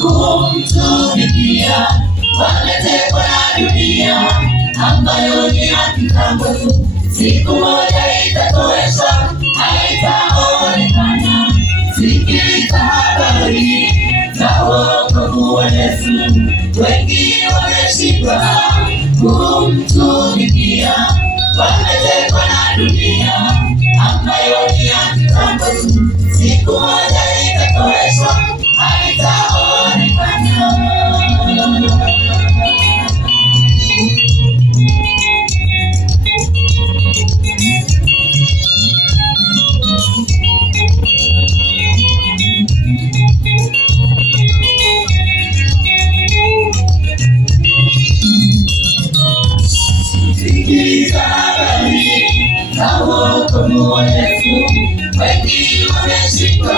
kumtumikia, wametekwa na dunia ambayo ni ya kitambo tu. Siku moja itatoweshwa, haitaonekana. Sikiliza habari za wokovu wa Yesu, wengi wameshindwa kumtumikia, wametekwa na dunia ambayo ni ya kitambo tu. Siku moja itatoweshwa, haitaonekana. Sikiliza habari za wokovu wa Yesu, wengi wameshindwa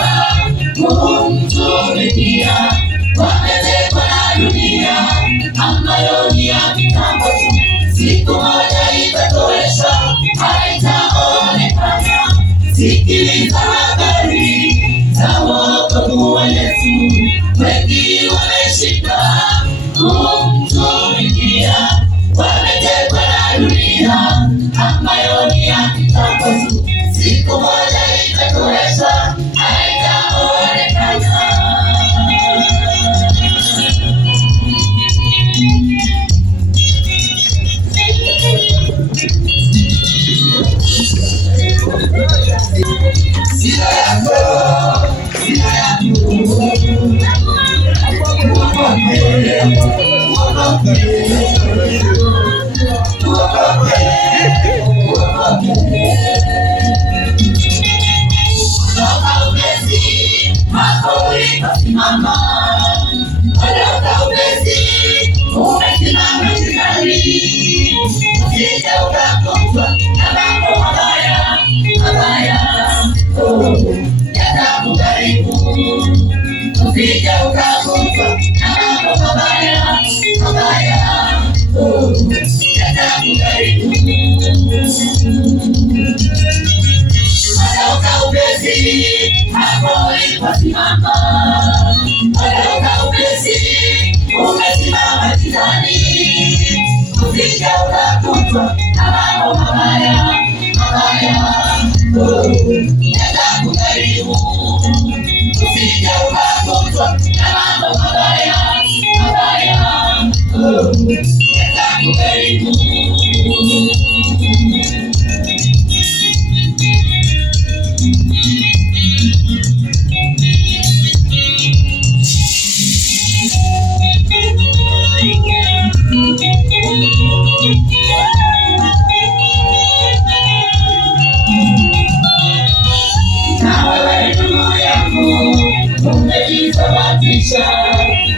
kumtumikia, wametekwa na dunia ambayo ni ya kitambo tu. Siku moja itatoweshwa, haitaonekana. Sikiliza habari za wokovu wa Yesu, wengi wameshindwa kumtumikia, wametekwa na dunia ambayo ni ya kitambo tu. Siku moja itatoweshwa, haitaonekana.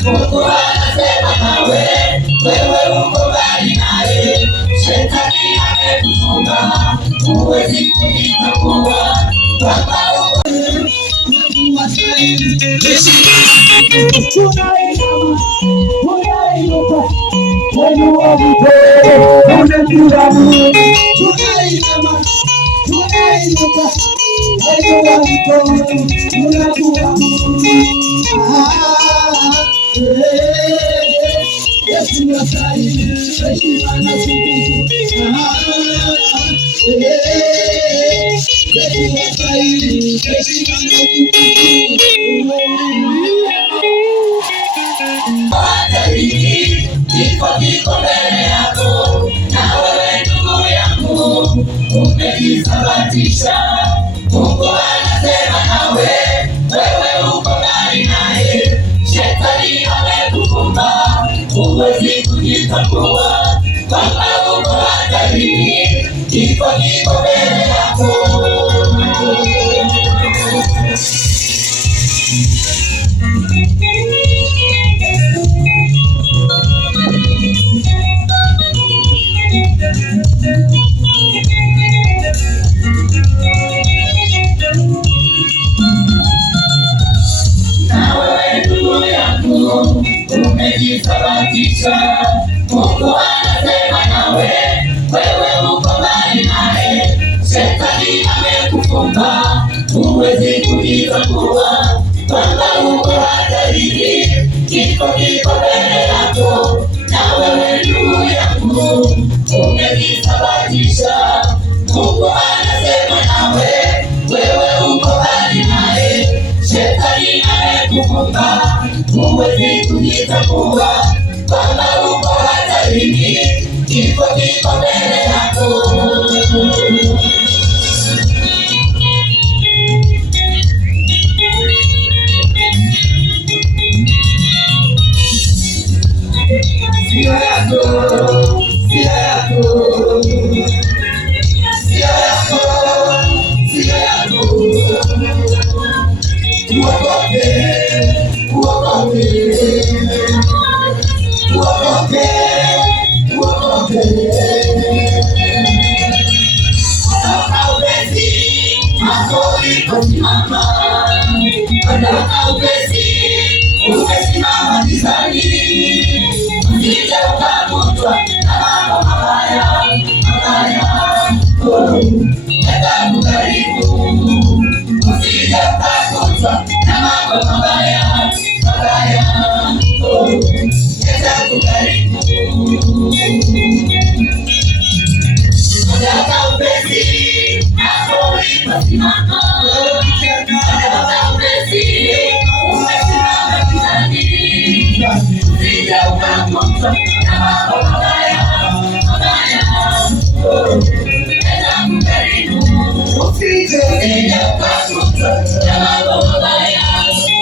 Mungu anasema nawe, wewe uko mbali naye. Shetani amekufunga, huwezi kujitambua kwamba uko kiko mbele yako, na wewe ndugu yangu umejisabatisha. Mungu anasema nawe, wewe uko mbali naye. Shetani amekufunga, huwezi kujitambua kwamba uko hatarini. Kifo kiko mbele yako. huwezi kujitambua kwamba uko hatarini, kifo kiko mbele yako, na wewe ndugu yangu umejisababisha. Mungu anasema nawe, wewe uko mbali naye, shetani amekufunga, huwezi kujitambua kwamba uko hatarini, kifo kiko mbele yako. Sio yako, sio yako, sio yako, sio yako. Uokoke, uokoke, uokoke, uokoke. Ondoka upesi, hapo uliposimama. Ondoka upesi, umesimama gizani. Usije ukavutwa na mambo mabaya, mabaya. Leta kukaribu. Usije ukavutwa na mambo mabaya, mabaya. Leta kukaribu. Ondoka upesi, hapo uliposimama. Ondoka upesi, umesimama gizani. Usije ukavutwa na mambo mabaya, mabaya. Leta kukaribu. Usije ukavutwa na mambo mabaya,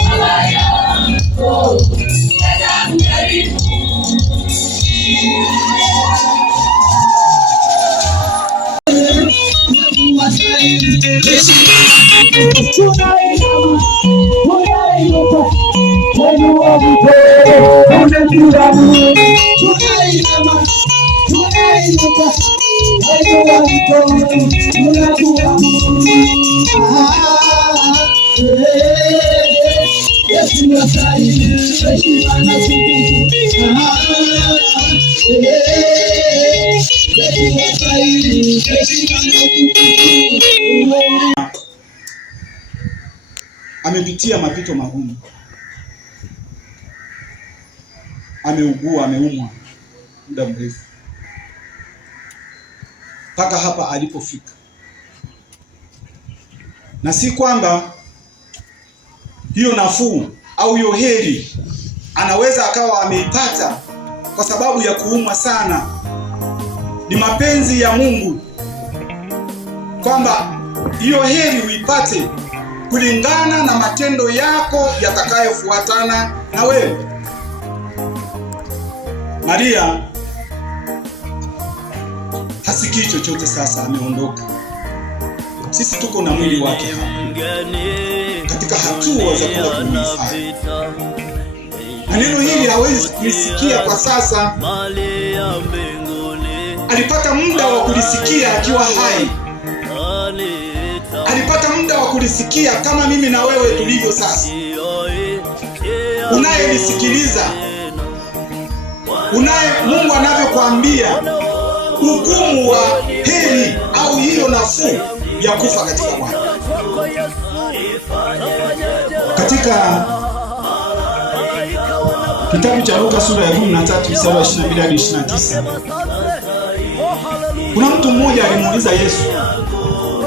mabaya. Leta kukaribu. Amepitia mapito magumu, ameugua, ameumwa muda mrefu mpaka hapa alipofika, na si kwamba hiyo nafuu au hiyo heri anaweza akawa ameipata kwa sababu ya kuumwa sana. Ni mapenzi ya Mungu kwamba hiyo heri uipate kulingana na matendo yako yatakayofuatana na wewe. Maria hasikii chochote sasa, ameondoka. Sisi tuko na mwili wake hapa katika hatua za kwenda kumhifadhi, na neno hili hawezi kulisikia kwa sasa. Alipata muda wa kulisikia akiwa hai, alipata muda wa kulisikia kama mimi na wewe tulivyo sasa. Unayelisikiliza, Mungu anavyokuambia hukumu wa heri au hiyo nafuu ya kufa katika Bwana. Katika kitabu cha Luka sura ya 13 mstari wa 22 hadi 29, kuna mtu mmoja alimuuliza Yesu,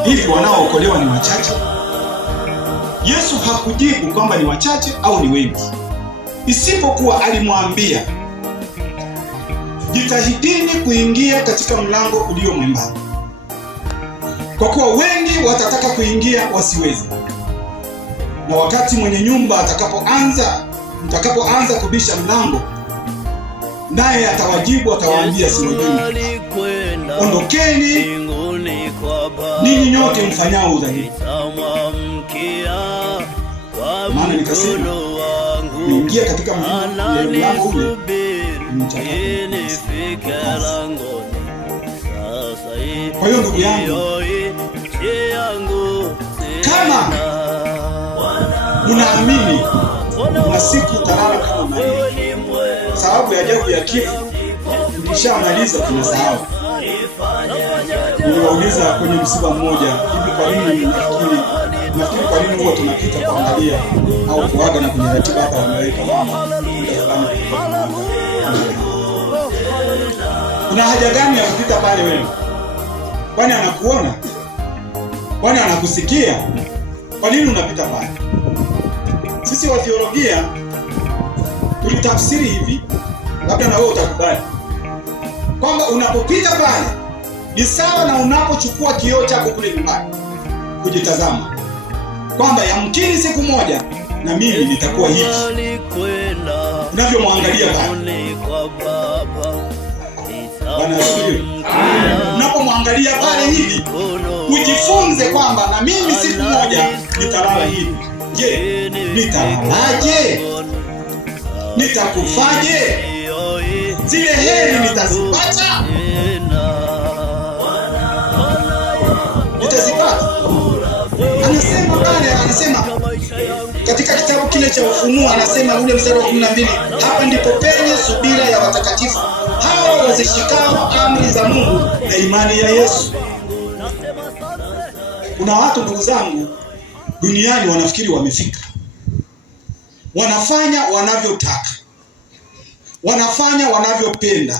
hivi wanaookolewa ni wachache? Yesu hakujibu kwamba ni wachache au ni wengi, isipokuwa alimwambia, jitahidini kuingia katika mlango ulio mwembamba, kwa kuwa wengi watataka kuingia wasiweze. Na wakati mwenye nyumba mtakapoanza kubisha mlango, naye atawajibu, atawaambia, siwajui. Ondokeni ninyi nyote mfanyao udhalimu. Maana nikasema, kuingia katika mlango ule Kwa hiyo ndugu yangu, kama unaamini kuna siku utalala kama Maria, sababu ya ajabu ya kifo ukishamaliza tunasahau. Niliwauliza kwenye msiba mmoja, hivi kwa nini nafikiri Nafikiri kwa nini huwa tunapita kuangalia au kuaga na kwenye ratiba hapa wameweka kuna haja gani ya kupita pale wewe? Kwani anakuona? Kwani anakusikia? Kwa nini unapita pale? Sisi wa theolojia tulitafsiri hivi, labda na wewe utakubali, kwamba unapopita pale ni sawa na unapochukua kioo chako kule nyumbani kujitazama, kwamba yamkini siku moja na mimi nitakuwa hivi unavyomwangalia pale. Bwana asifiwe. Unapomwangalia pale hivi ujifunze kwamba na mimi siku moja nitalala hivi. Je, nitalalaje? Nitakufaje? Zile heri nitazipata? Nitazipata? Anasema pale, anasema katika kitabu kile cha Ufunuo, anasema ule mstari wa 12, hapa ndipo penye subira ya watakatifu hao wazishikao amri za Mungu na imani ya Yesu. Kuna watu ndugu zangu duniani wanafikiri wamefika, wanafanya wanavyotaka, wanafanya wanavyopenda.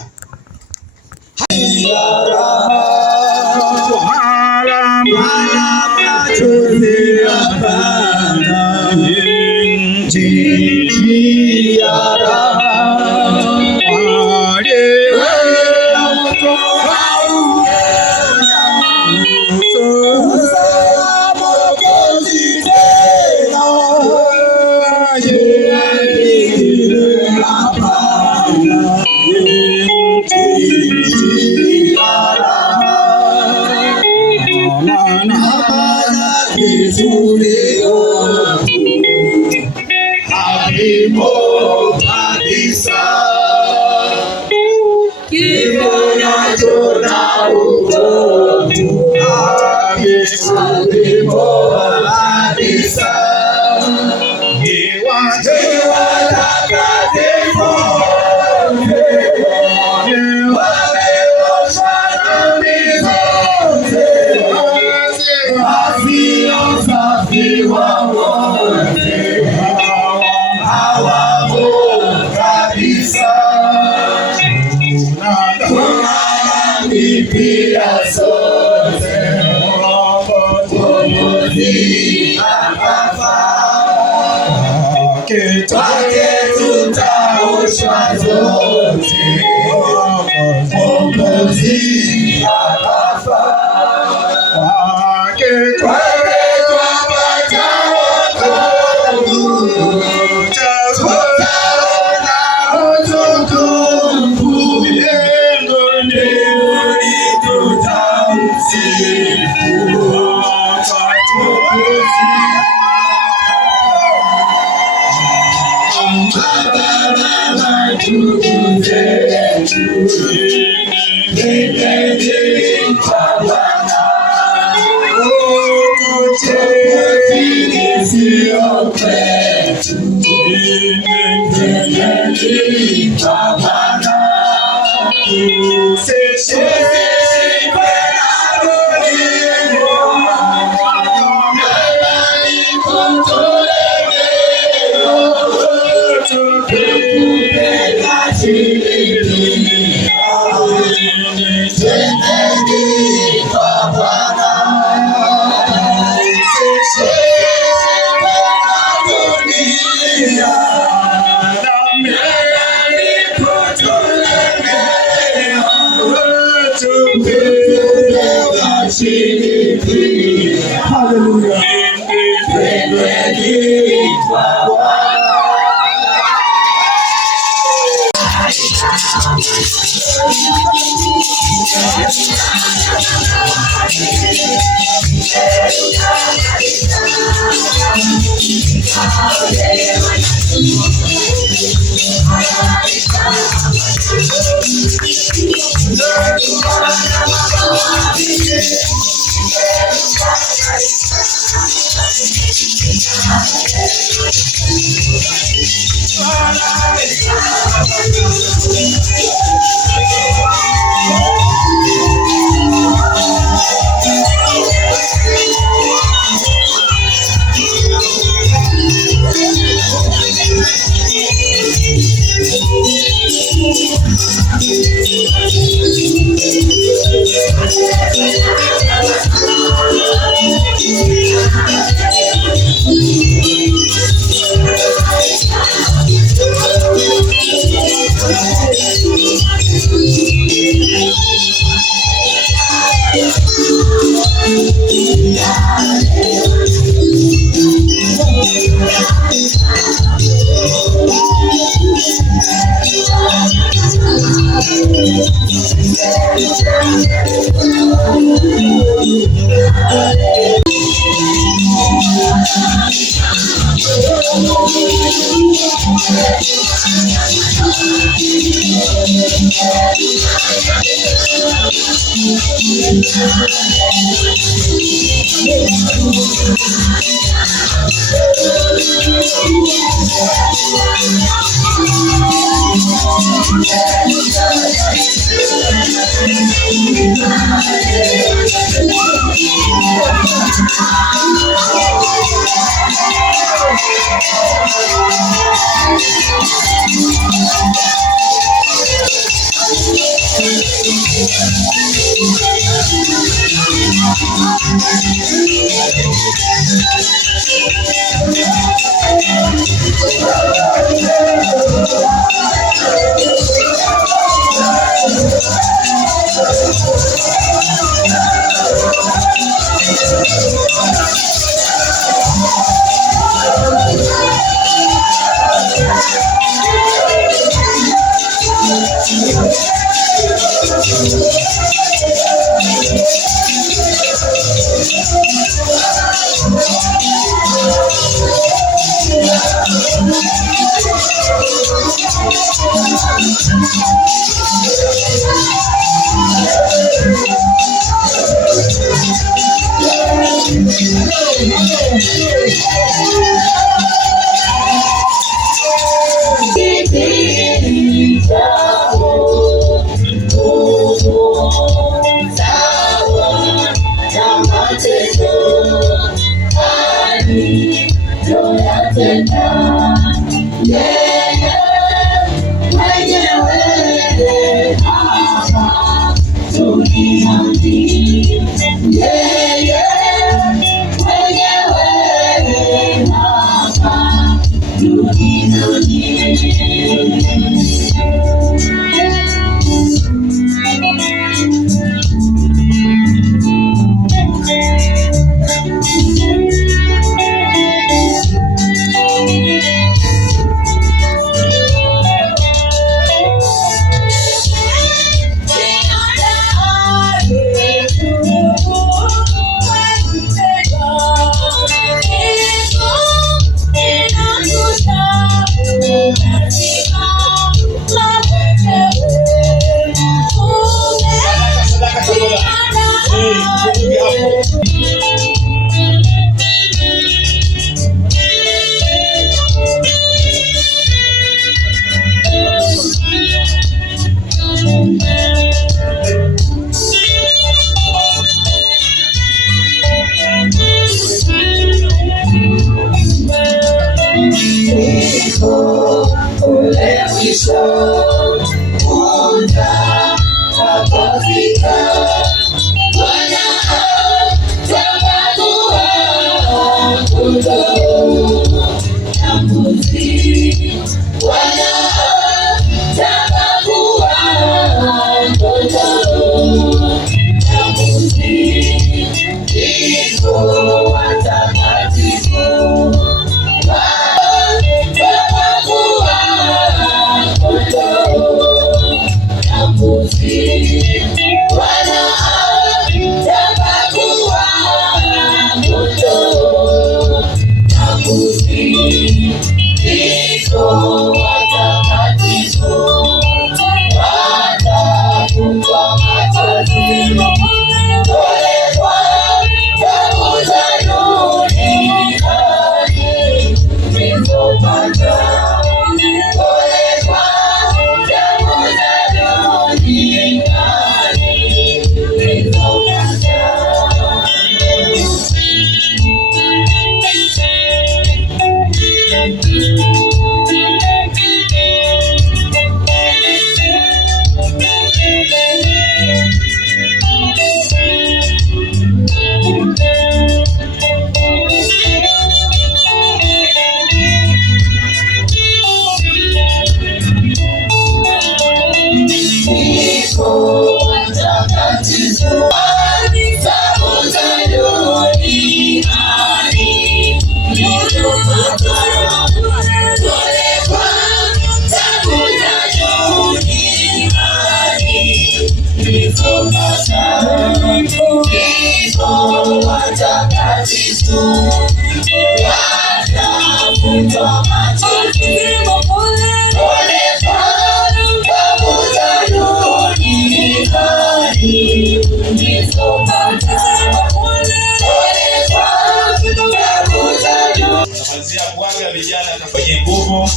Bwaga vijana atafanyia nguvu.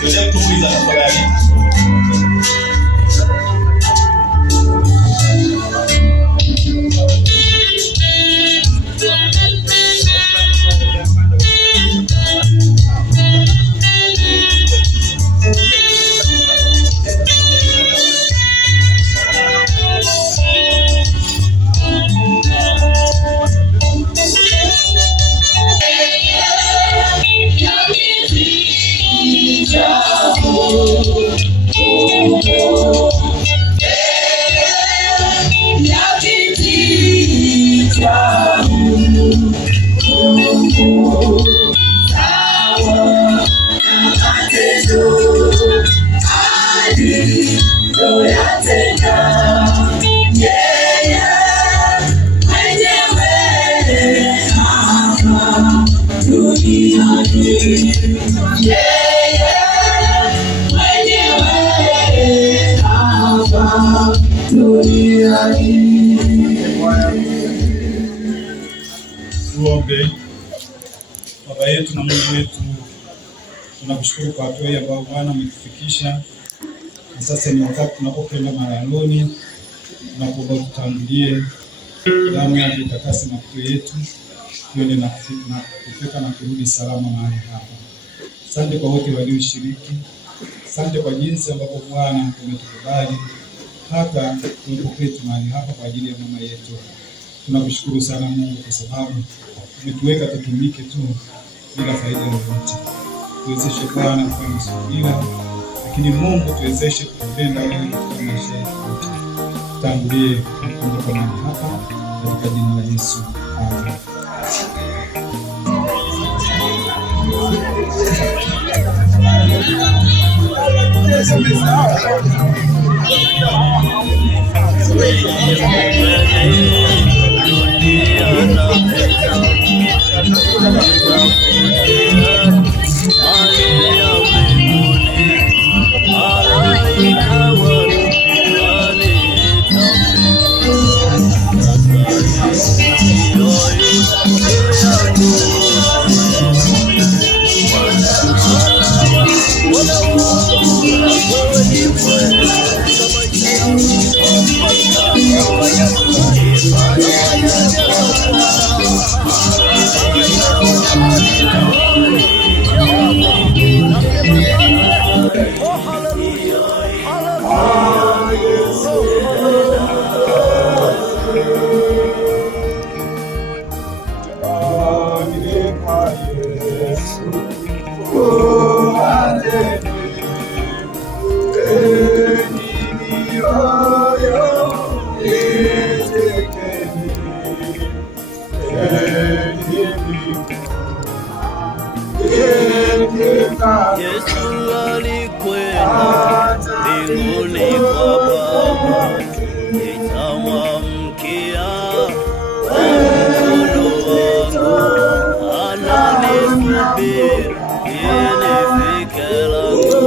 Tuende kutuliza tafadhali. Tuombe. Baba yetu na Mungu wetu, tunakushukuru kwa hatua hii ambayo Bwana umetufikisha. Sasa ni wakati tunapokwenda malaloni, tunapoomba tutangulie damu yako itakase mapito yetu, tuende na kufika na kurudi salama mahali hapa. Asante kwa wote walioshiriki. Asante kwa jinsi ambavyo Bwana umetukubali hata tulipoketi mahali hapa kwa ajili ya mama yetu. Tunakushukuru sana Mungu kwa sababu umetuweka tutumike tu bila faida yoyote. Tuwezeshe Bwana kufanya subira, lakini Mungu tuwezeshe kupenda wewe katika maisha yetu. Tangulie kutoka mahali hapa katika jina la Yesu. Amen. Yesu alikwenda mbinguni kwa Baba, nitamwamkia kwa mkono wangu, ananisubiri nifike langu,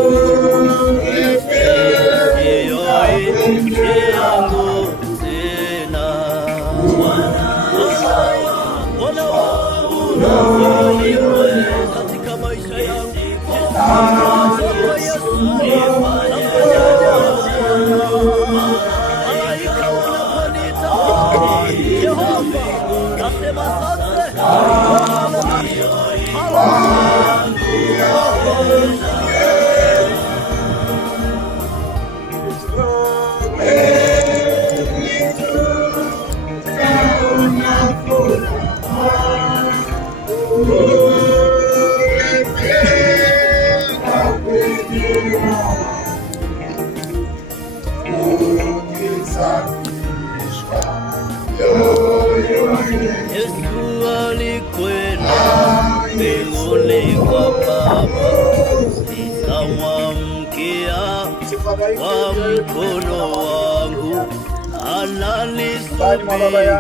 nchi yangu tena. Bwana wangu katika maisha yangu, Yesu alikwenda mbinguni kwa Baba, nitamwamkia kwa mkono wangu, ananisubiri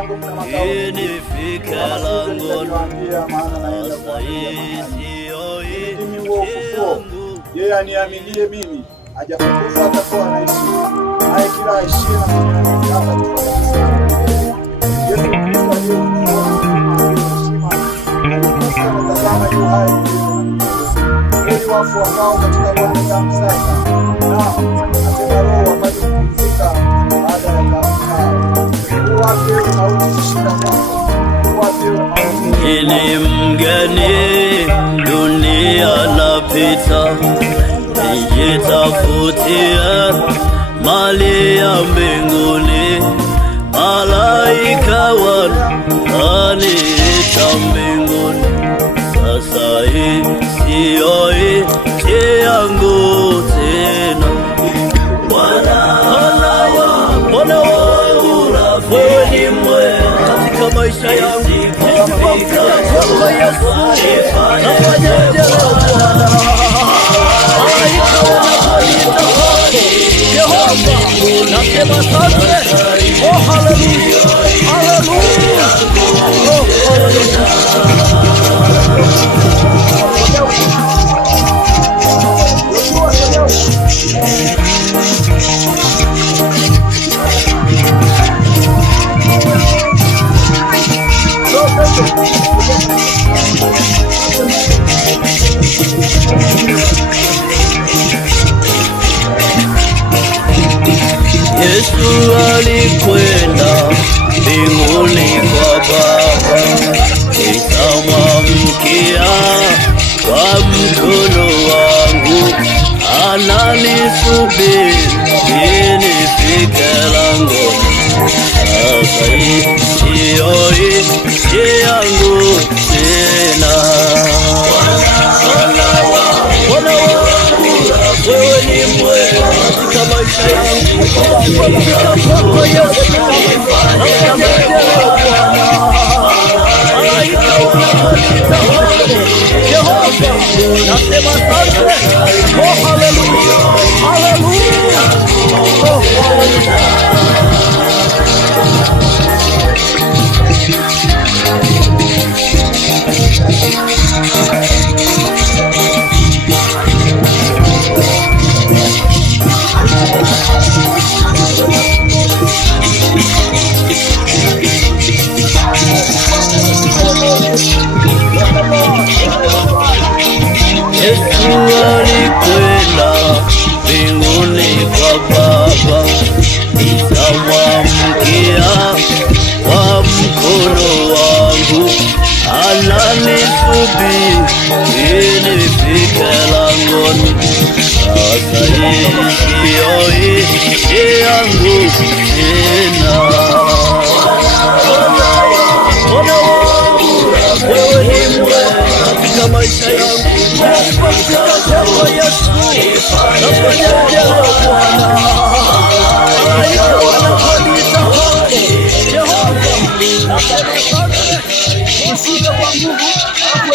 nifike langoni. Sasa yeye aniaminie mimi hajakufa atakuwa anaishi, naye kila aishie na kumwamini hatakufa kabisa. Yesu Kristo aliyekufa alikufa na tazama yu hai milele. Heri wafu wakao katika Bwana tangu sasa, na asema Roho wapate kupumzika baada ya taabu zao. Uwape mauti kushinda mwako, uwape mauti. Ili mgeni dunia napita, nijitafutie mali ya mbinguni. Malaika wananiita mbinguni, sasa hii siyo nchi yangu tena. Bwana wangu, wewe ni mwema katika maisha yangu. Kwa Yesu nafanyaje leo Bwana? Malaika wanakuita Jehova, nasema asante. Oh, haleluya, haleluya, oh, haleluya. Yesu alikwenda mbinguni kwa Baba, nitamwamkia kwa mkono wangu, ananisubiri nifike langoni. Sasa hii siyo nchi yangu tena. Bwana wangu, wewe ni mwema katika maisha yangu. Kwa Yesu nafanyaje leo Bwana? Malaika wananiita Jehova, nasema asante. Oh, haleluya, haleluya, oh, haleluya. Yesu alikwenda mbinguni kwa Baba, nitamwamkia kwa mkono wangu, ananisubiri nifike langoni. Sasa hii siyo nchi yangu tena. Bwana wangu, wewe ni mwema katika maisha yangu. Kwa Yesu nafanyaje leo Bwana? Malaika wananiita Jehova, nasema asante. Usije kwa nguvu hapo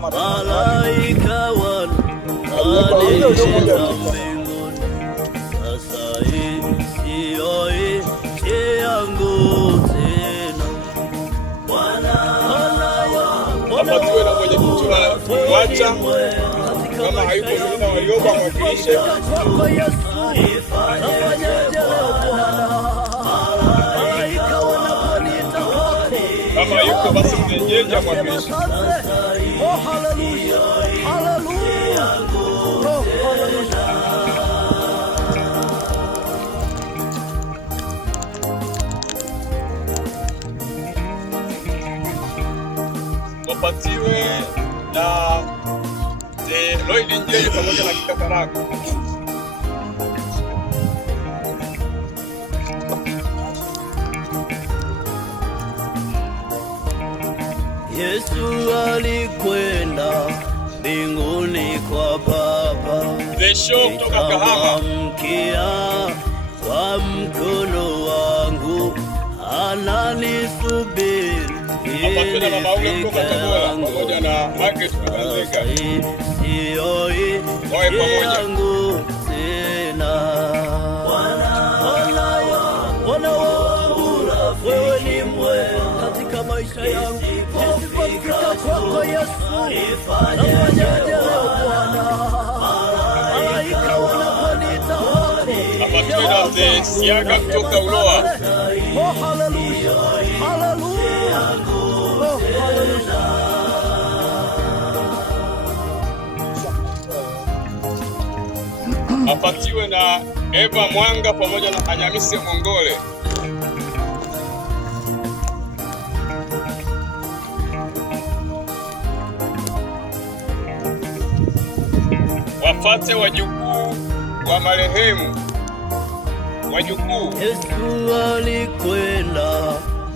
malaika wananiita mbinguni. Sasa hii siyo nchi yangu tena. Kama tuwe na mwenye kutuacha, kama hayuko tena walioba mwakilishe. Kama yuko basi mwenyeja mwakilishe. Oh, haleluya, haleluya, oh, haleluya. Wapatiwe na Lloyd Njeri pamoja na Kikakaraka. Yesu alikwenda mbinguni kwa Baba. The Show kutoka Kahama. Kwa mkono wangu ananisubiri. Hapa tuna mama ule kutoka Tabora pamoja na Market Kubanzika. Sioi yangu tena. Bwana wangu wewe ni mwema katika maisha yangu. Nisipofika kwako Yesu, nafanyaje leo Bwana? Malaika wanaponita hapa tuna mzee Siaga kutoka Uloa. Oh, hallelujah, hallelujah, oh, hallelujah. Apatiwe na Eva Mwanga pamoja na Anyamisi Mongole. Wafate wajukuu wa marehemu. Wajukuu Yesu alikwenda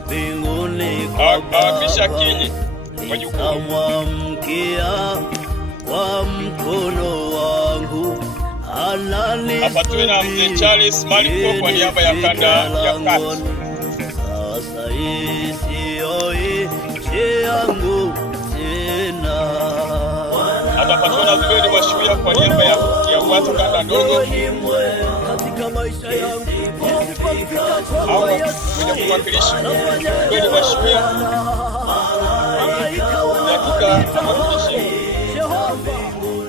mbinguni kwa Baba. Nitamwamkia kwa mkono wangu apatiwe na mzee Charles Maliko kwa niaba ya kanda ya kati. Sasa hii sioi yangu tena. Atapatiwa na Zuberi Washuia kwa niaba ya watu kanda ndogo. Katika maisha yangu au kwenye kuwakilisha Zuberi Washuia dakika makudishi. Jehova,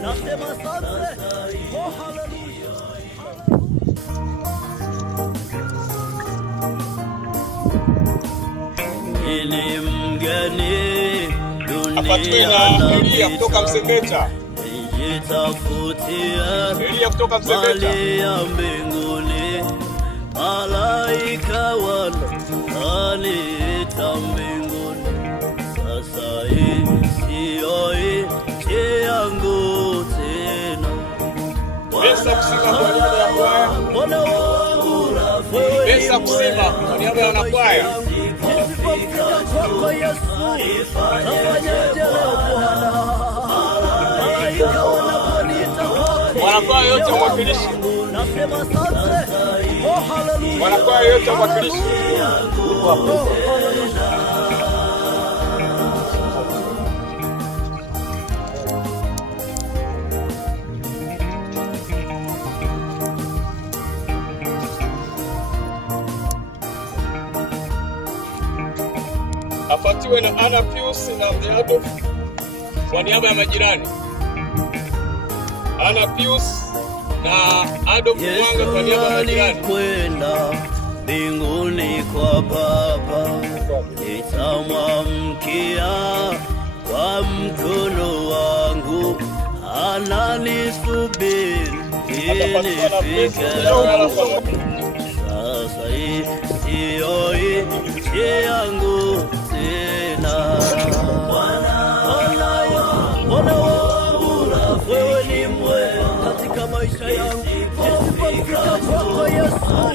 nasema asante. Oh, hallelujah. Ili mgeni dunia Elia kutoka Msembeta. Elia kutoka Msembeta. Ya mbinguni malaika wanaleta mbinguni. Sasa hii sioi yangu tena. Pesa kusima kwa niaba ya kwaya. Pesa kusima kwa niaba ya wanakwaya. Wanakwaya yote mwakilishi. Wanakwaya yote mwakilishi. Apatiwe na Ana Pius na Mdeado kwa niaba ya majirani. Ana Pius na Adolf Mwanga kwa niaba ya majirani. Kwenda mbinguni kwa Baba, nitamwamkia kwa mkono wangu ananisubiri nifike. Sasa hii sioi yangu tena. Bwana wangu wewe ni mwema katika maisha yangu. Nisipofika kwako Yesu,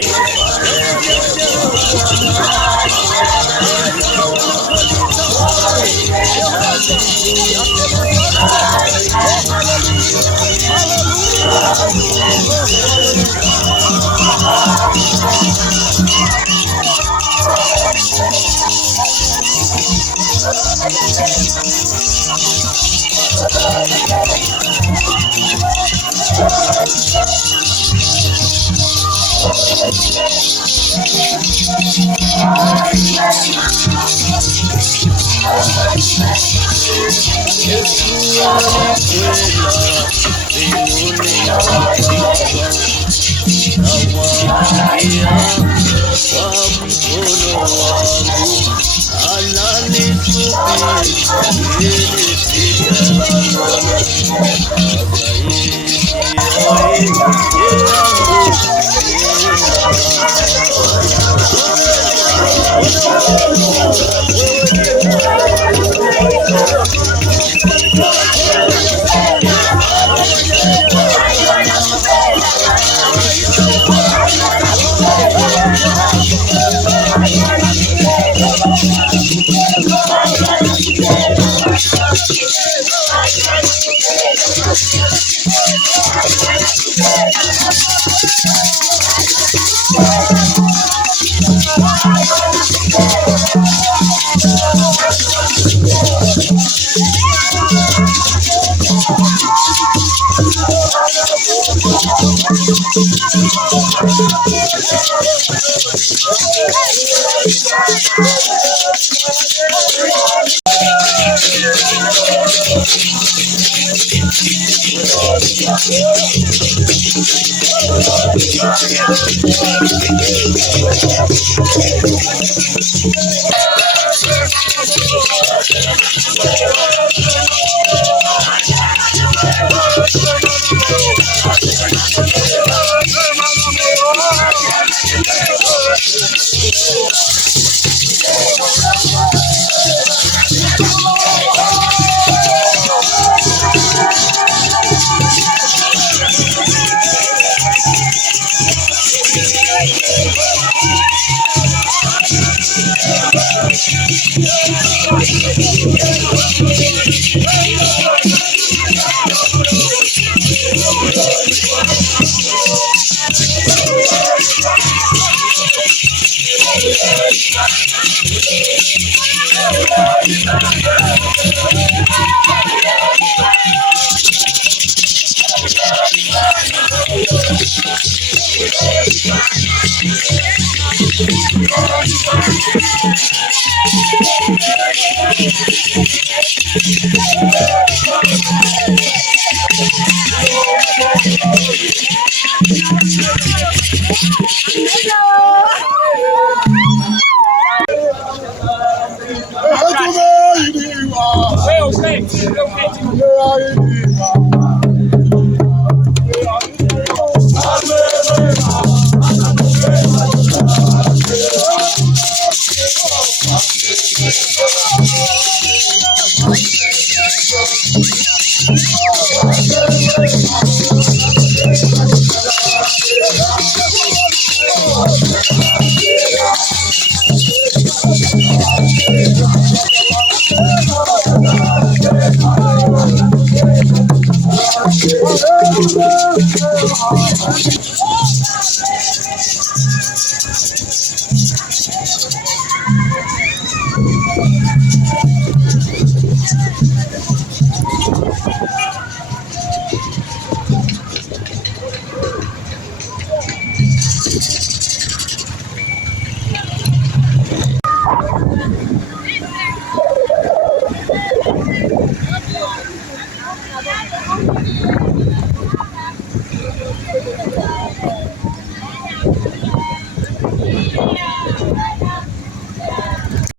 Yeah.